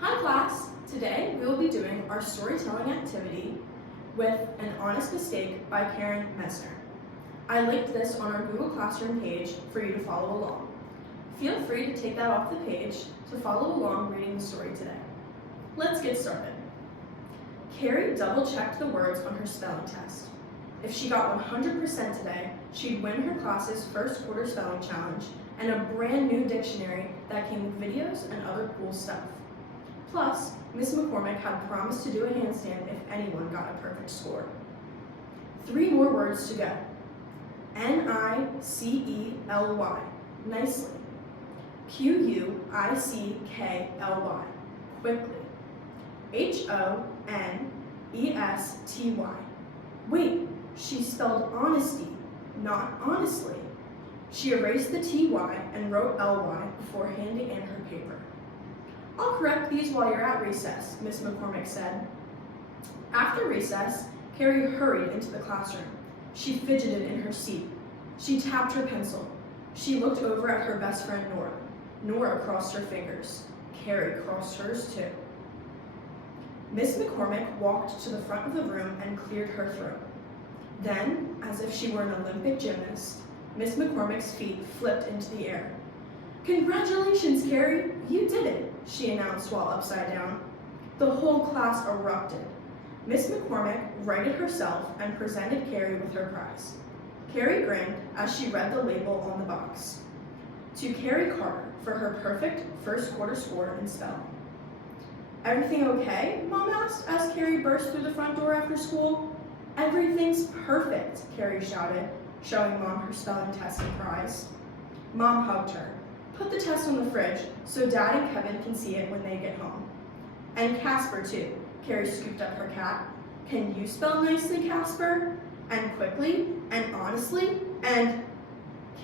Hi class! Today we will be doing our storytelling activity with An Honest Mistake by Karen Meissner. I linked this on our Google Classroom page for you to follow along. Feel free to take that off the page to follow along reading the story today. Let's get started. Carrie double-checked the words on her spelling test. If she got 100% today, she'd win her class's first quarter spelling challenge and a brand new dictionary that came with videos and other cool stuff. Plus, Miss McCormick had promised to do a handstand if anyone got a perfect score. 3 more words to go. N-I-C-E-L-Y, nicely. Q-U-I-C-K-L-Y, quickly. H-O-N-E-S-T-Y. Wait, she spelled honesty, not honestly. She erased the T-Y and wrote L-Y before handing in her paper. I'll correct these while you're at recess, Miss McCormick said. After recess, Carrie hurried into the classroom. She fidgeted in her seat. She tapped her pencil. She looked over at her best friend, Nora. Nora crossed her fingers. Carrie crossed hers too. Miss McCormick walked to the front of the room and cleared her throat. Then, as if she were an Olympic gymnast, Miss McCormick's feet flipped into the air. "Congratulations, Carrie, you did it," she announced while upside down. The whole class erupted. Miss McCormick righted herself and presented Carrie with her prize. Carrie grinned as she read the label on the box. To Carrie Carter for her perfect first quarter score in spelling. "Everything okay?" Mom asked as Carrie burst through the front door after school. "Everything's perfect," Carrie shouted, showing Mom her spelling test and prize. Mom hugged her. "Put the test on the fridge so Dad and Kevin can see it when they get home." "And Casper too," Carrie scooped up her cat. "Can you spell nicely, Casper? And quickly? And honestly? And..."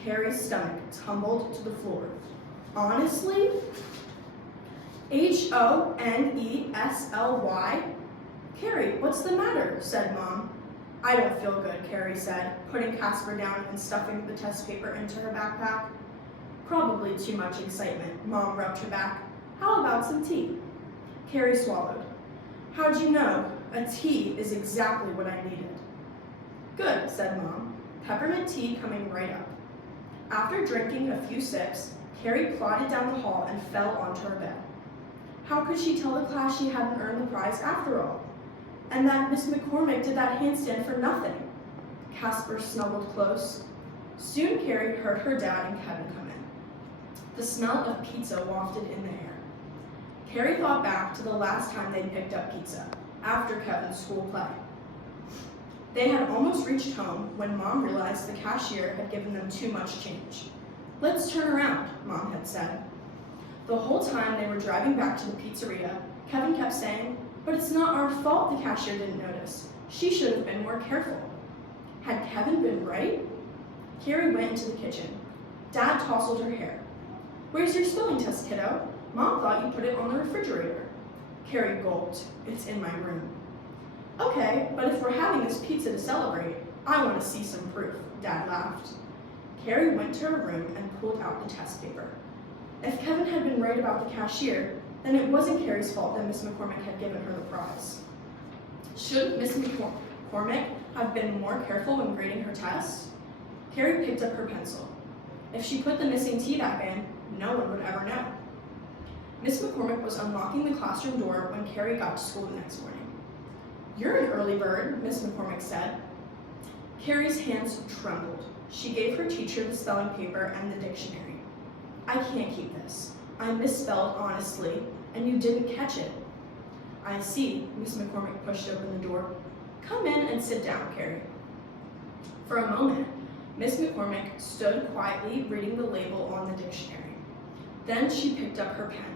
Carrie's stomach tumbled to the floor. "Honestly? H-O-N-E-S-L-Y? Carrie, what's the matter?" said Mom. "I don't feel good," Carrie said, putting Casper down and stuffing the test paper into her backpack. "Probably too much excitement," Mom rubbed her back. "How about some tea?" Carrie swallowed. "How'd you know? A tea is exactly what I needed." "Good," said Mom. "Peppermint tea coming right up." After drinking a few sips, Carrie plodded down the hall and fell onto her bed. How could she tell the class she hadn't earned the prize after all? And that Miss McCormick did that handstand for nothing? Casper snuggled close. Soon Carrie heard her dad and Kevin come in. The smell of pizza wafted in the air. Carrie thought back to the last time they'd picked up pizza, after Kevin's school play. They had almost reached home when Mom realized the cashier had given them too much change. "Let's turn around," Mom had said. The whole time they were driving back to the pizzeria, Kevin kept saying, "But it's not our fault the cashier didn't notice. She should have been more careful." Had Kevin been right? Carrie went into the kitchen. Dad tousled her hair. "Where's your spelling test, kiddo? Mom thought you put it on the refrigerator." Carrie gulped. "It's in my room." "Okay, but if we're having this pizza to celebrate, I want to see some proof," Dad laughed. Carrie went to her room and pulled out the test paper. If Kevin had been right about the cashier, then it wasn't Carrie's fault that Miss McCormick had given her the prize. Should Miss McCormick have been more careful when grading her test? Carrie picked up her pencil. If she put the missing T back in, no one would ever know. Miss McCormick was unlocking the classroom door when Carrie got to school the next morning. "You're an early bird," Miss McCormick said. Carrie's hands trembled. She gave her teacher the spelling paper and the dictionary. "I can't keep this. I misspelled honestly, and you didn't catch it." "I see," Miss McCormick pushed open the door. "Come in and sit down, Carrie." For a moment, Miss McCormick stood quietly reading the label on the dictionary. Then she picked up her pen.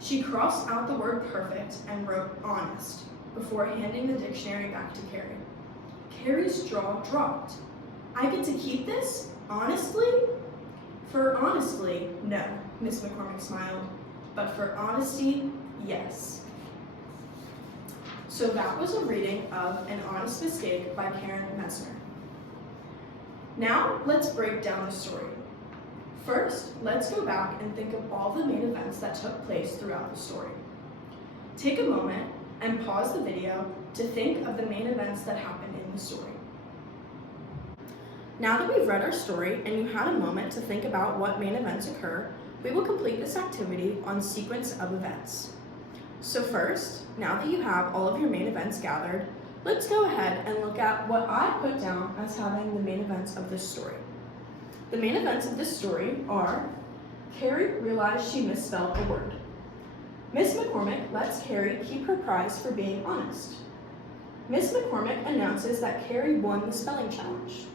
She crossed out the word perfect and wrote honest before handing the dictionary back to Carrie. Carrie's jaw dropped. "I get to keep this? Honestly?" "For honestly, no," Miss McCormick smiled. "But for honesty, yes." So that was a reading of An Honest Mistake by Karen Meissner. Now let's break down the story. First, let's go back and think of all the main events that took place throughout the story. Take a moment and pause the video to think of the main events that happened in the story. Now that we've read our story and you had a moment to think about what main events occur, we will complete this activity on sequence of events. So first, now that you have all of your main events gathered, let's go ahead and look at what I put down as having the main events of this story. The main events of this story are: Carrie realized she misspelled a word. Miss McCormick lets Carrie keep her prize for being honest. Miss McCormick announces that Carrie won the spelling challenge.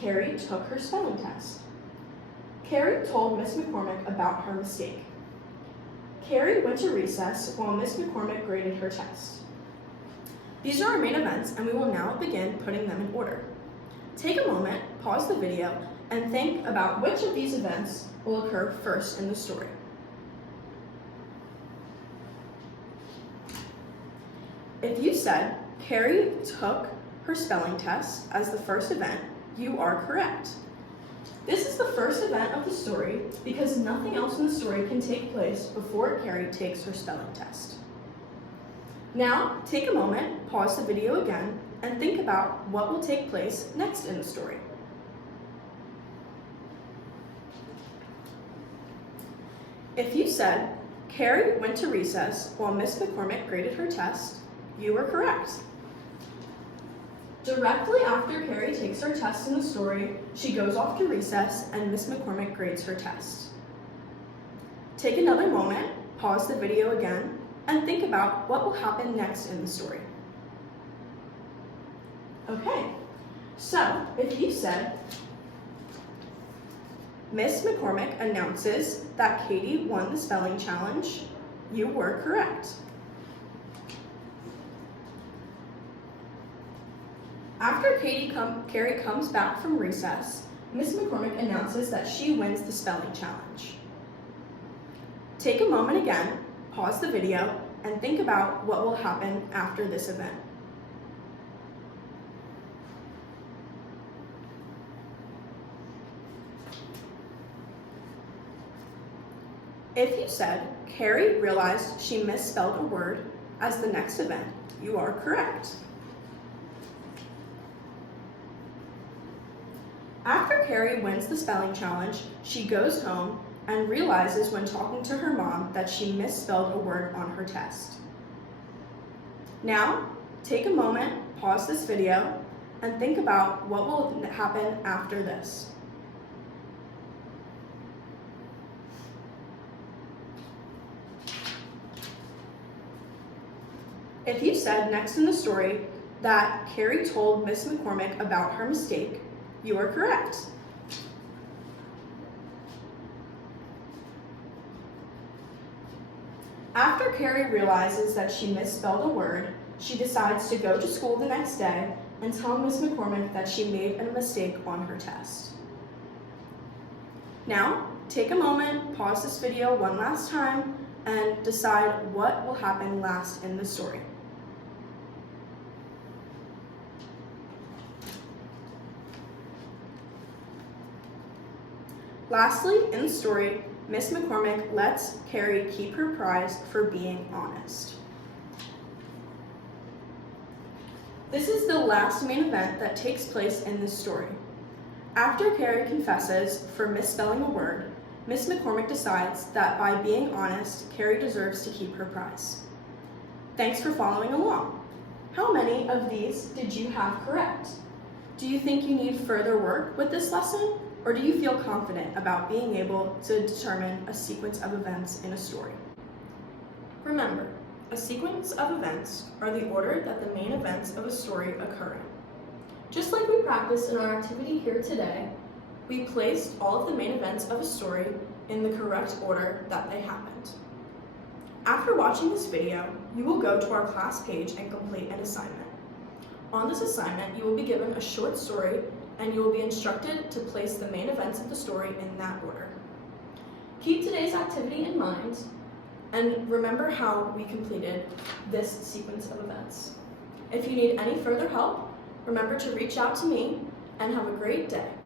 Carrie took her spelling test. Carrie told Miss McCormick about her mistake. Carrie went to recess while Miss McCormick graded her test. These are our main events, and we will now begin putting them in order. Take a moment, pause the video, and think about which of these events will occur first in the story. If you said Carrie took her spelling test as the first event, you are correct. This is the first event of the story because nothing else in the story can take place before Carrie takes her spelling test. Now, take a moment, pause the video again, and think about what will take place next in the story. If you said Carrie went to recess while Miss McCormick graded her test, you were correct. Directly after Carrie takes her test in the story, she goes off to recess and Miss McCormick grades her test. Take another moment, pause the video again, and think about what will happen next in the story. Okay, so if you said Miss McCormick announces that Katie won the spelling challenge, you were correct. After Carrie comes back from recess, Miss McCormick announces that she wins the spelling challenge. Take a moment again, pause the video, and think about what will happen after this event. If you said Carrie realized she misspelled a word as the next event, you are correct. After Carrie wins the spelling challenge, she goes home and realizes when talking to her mom that she misspelled a word on her test. Now, take a moment, pause this video, and think about what will happen after this. If you said next in the story that Carrie told Miss McCormick about her mistake, you are correct. After Carrie realizes that she misspelled a word, she decides to go to school the next day and tell Miss McCormick that she made a mistake on her test. Now, take a moment, pause this video one last time, and decide what will happen last in the story. Lastly, in the story, Miss McCormick lets Carrie keep her prize for being honest. This is the last main event that takes place in this story. After Carrie confesses for misspelling a word, Miss McCormick decides that by being honest, Carrie deserves to keep her prize. Thanks for following along. How many of these did you have correct? Do you think you need further work with this lesson? Or do you feel confident about being able to determine a sequence of events in a story? Remember, a sequence of events are the order that the main events of a story occur in. Just like we practiced in our activity here today, we placed all of the main events of a story in the correct order that they happened. After watching this video, you will go to our class page and complete an assignment. On this assignment, you will be given a short story and you will be instructed to place the main events of the story in that order. Keep today's activity in mind and remember how we completed this sequence of events. If you need any further help, remember to reach out to me and have a great day.